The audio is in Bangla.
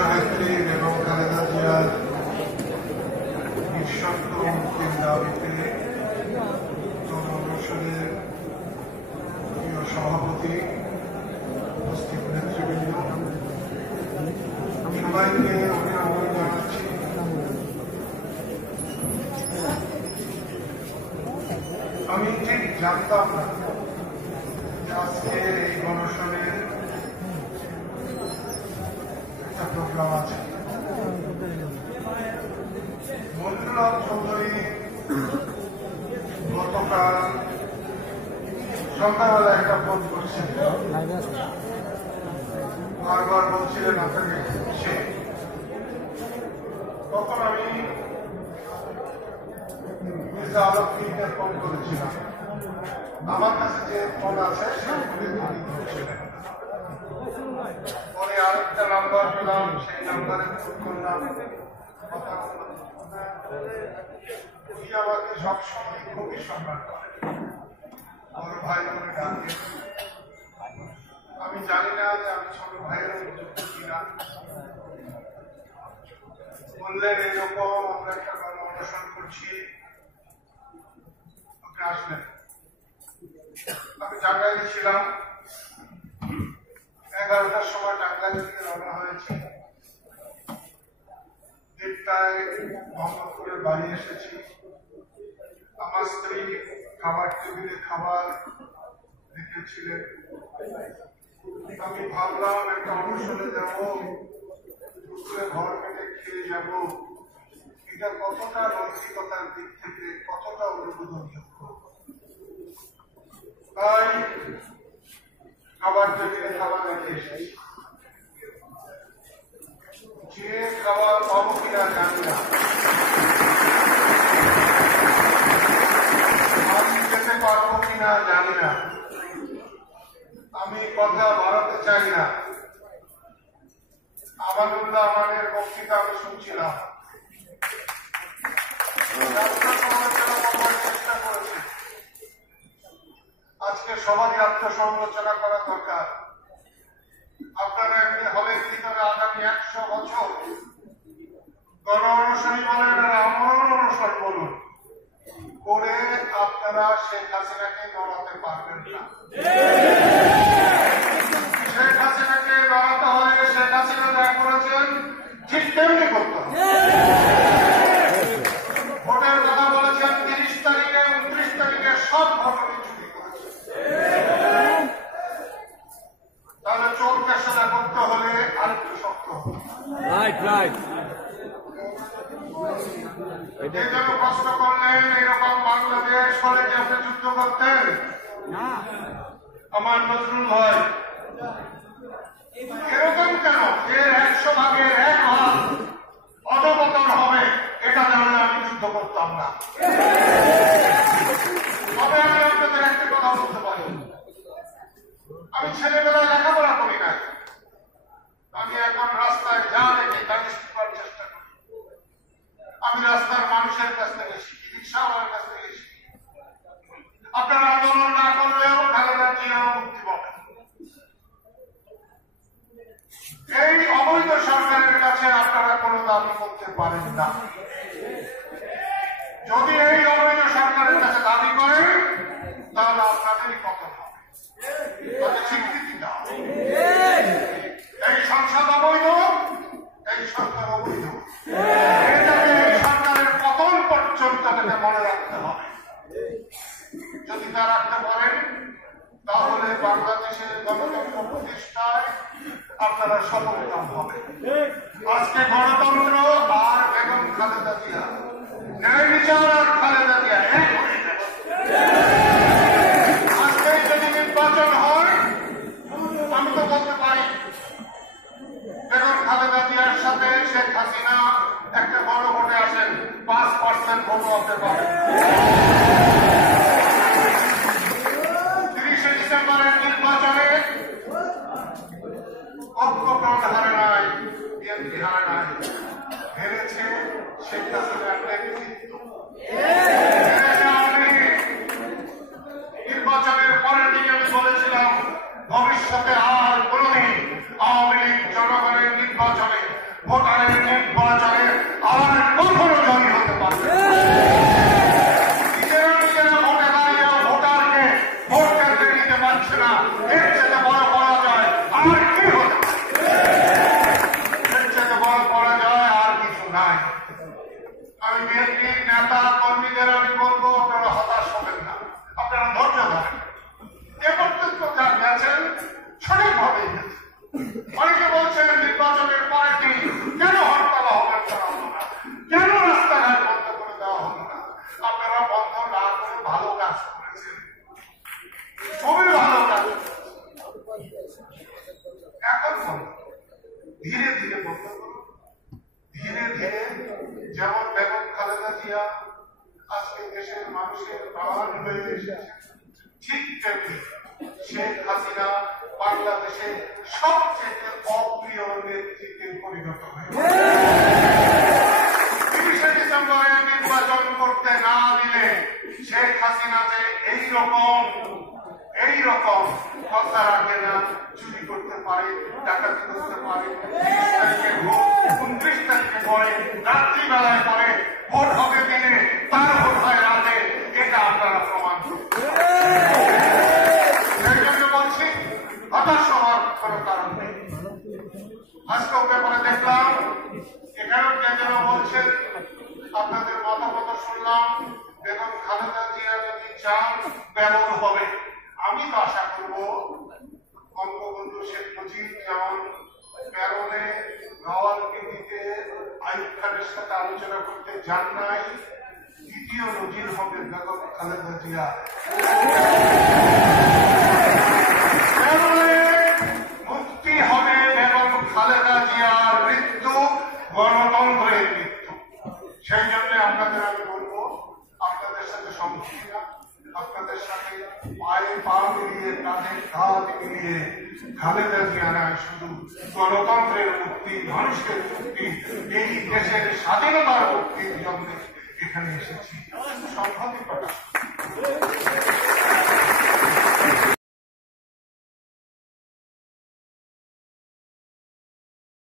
দেশনেত্রী বেগম খালেদা জিয়ার নিঃশর্ত মুক্তির দাবিতে জনগণের প্রিয় সভাপতি, উপস্থিত নেতৃবৃন্দ, সবাইকে অভিনন্দন জানাচ্ছি। আমি ঠিক জানতাম না যে আজকের এই গণসনের একটা প্রোগ্রাম আছে। মঞ্জুলাল চৌধুরী গতকাল সন্ধ্যাবেলা একটা ফোন করছিলেন, বারবার বলছিলেন আপনাকে সে। তখন আমি মির্জা আলমগীরকে ফোন করেছিলাম। আমার কাছে যে ফোন আছে সেগুলি তিনি ধরছিলেন। পরে আরেকটা নাম্বার পেলাম, সেই নাম্বারে ফোন করলাম, কথা উনি আমাকে সবসময় খুবই সম্মান করেন, বড় ভাই বলে ডাকেন। আমি জানি না যে আমি ছোট ভাইয়ের যুক্ত কিনা। বললেন এরকম আমরা একটা গণ অনশন করছি, আপনি আসবেন। আমি টাঙ্গাইলে ছিলাম, 11টার সময় টাঙ্গাইল থেকে রওনা হয়েছি। 1টায় মোহাম্মদপুরের বাড়ি এসেছি। আমার স্ত্রী খাবার টেবিলে খাবার রেখেছিলেন। আমি ভাবলাম একটা অনশনে যাব, দুপুরে ঘর কেটে খেয়ে যাব, এটা কতটা নৈতিকতার দিক থেকে কতটা অনুমোদনযোগ্য। তাই খাবার টেবিলে খাবার রেখে এসেছি। যে খাবার পাবো কিনা জানি না, আমি যেতে পারবো কিনা জানি না। আমি কথা বাড়াতে চাই না। আমানুল্লাহ আমাদের বক্তৃতা আমি শুনছিলাম, চেষ্টা করেছে। আজকে সবারই আত্মসমালোচনা করা দরকার। আপনারা এমনি হলের ভিতরে আগামী 100 বছর গণ অনশনী বলেন আর আমরণ অনশন বলুন করে আপনারা শেখ হাসিনাকে নড়াতে পারবেন না। শেখ হাসিনাকে নড়াতে হলে শেখ হাসিনা যা করেছেন ঠিক তেমনি করতে হবে। ভোটের কথা বলেছেন 30 তারিখে 29 তারিখে সব ভোটারই চুরি করেছে। তাহলে চোরকে সাজা করতে হলে আরেকটু শক্ত হবে। এই জন্য প্রশ্ন করলেন এরকম বাংলাদেশ হলে কি আপনি যুদ্ধ করতেন? আমার নজরুল ভাই এরকম কেন এর 100 ভাগের 1 ভাগ অধপতন হবে এটা জানলে আমি যুদ্ধ করতাম না। তবে আমি আপনাদের একটা কথা বলতে পারি, আমি ছেলেবেলায় লেখাপড়া করি নাই। আমি এখন রাস্তায় যা দেখি তা শিখবার চেষ্টা করি। আমি রাস্তার মানুষের কাছ থেকে শিখি, রিক্সাওয়ালার কাছ থেকে শিখি। আপনারা আন্দোলন না করলেও খালেদা জিয়া মুক্তি পাবেন। এই অবৈধ সরকারের কাছে আপনারা কোনো দাবি করতে পারেন না। যদি এই অবৈধ সরকারের কাছে দাবি করেন তাহলে আপনাদেরই পতন হবে, তাদের স্বীকৃতি দাও। এই সংসদ অবৈধ, এই সরকার অবৈধ, এটাকে এই সরকারের পতন পর্যন্ত তাদেরকে মনে রাখতে হবে। যদি তা রাখতে পারেন তাহলে বাংলাদেশের গণতন্ত্র প্রতিষ্ঠায় আপনারা সফলকাম হবে। আজকে গণতন্ত্র আর বেগম খালেদা জিয়া, ন্যায় বিচার আর খালেদা জিয়া এক হয়ে গেছে। আজকে যদি নির্বাচন হয় আমি তো বলতে পারি বেগম খালেদা জিয়ার সাথে শেখ হাসিনা একটা বড় ভোটে আসেন, 5% ভোট হতে পারে। 30 ডিসেম্বরের নির্বাচনে ঐক্যফ্রন্ট হারে নাই, বিএনপি হারে নাই, হেরেছে শেখ হাসিনার নেতৃত্ব। নির্বাচনের পরের দিকে আমি বলেছিলাম ভবিষ্যতে আর কোনদিন আওয়ামী লীগ জনগণের নির্বাচনে ধীরে ধীরে বন্ধ করুন। ধীরে ধীরে যেমন বেগম খালেদা জিয়া আজকে দেশের মানুষের প্রাণ হয়ে এসেছে, ঠিক তেমনি শেখ হাসিনা বাংলাদেশের সবচেয়ে অপ্রিয় নেতৃত্বে পরিণত হয়েছে। 30শে ডিসেম্বরে নির্বাচন করতে না দিলে শেখ হাসিনা যে এইরকম কথা রাখে না, চুরি করতে পারে, ডাকাতি করতে পারে, 30 তারিখে ভোট 29 তারিখে পরে, রাত্রিবেলায় পরে, ভোট হবে দিনে, তার ভোট হয় রাতে, এটা আপনারা প্রমাণ করুন। সেই জন্য বলছি, হতাশ হওয়ার কোনো কারণ নেই। আজকেও ব্যাপারে দেখলাম এখানেও কে যেন বলছেন, আপনাদের মতামত শুনলাম, বেগম খালেদা জিয়া যদি চান ব্যবহার হবে। আমি তো আশা করব বঙ্গবন্ধু শেখ মুজিব যেমন প্যারোলে রাওয়ালপিন্ডিতে আইয়ুব খানের সাথে আলোচনা করতে যান নাই, দ্বিতীয় নজির হবে বেগম খালেদা জিয়া। মুক্তি হবে বেগম খালেদা জিয়ার মৃত্যু গণতন্ত্রের মৃত্যু। সেই জন্য আপনাদের আমি বলবো, আপনাদের সাথে সম্মতি না, আপনাদের সাথে পায়ে পা মিলিয়ে, কাঁধে কাঁধ মিলিয়ে খালেদা জিয়া নয়, শুধু গণতন্ত্রের মুক্তি, মানুষের মুক্তি, এই দেশের স্বাধীনতার মুক্তির জন্য এখানে এসেছি। সংহতি প্রকাশ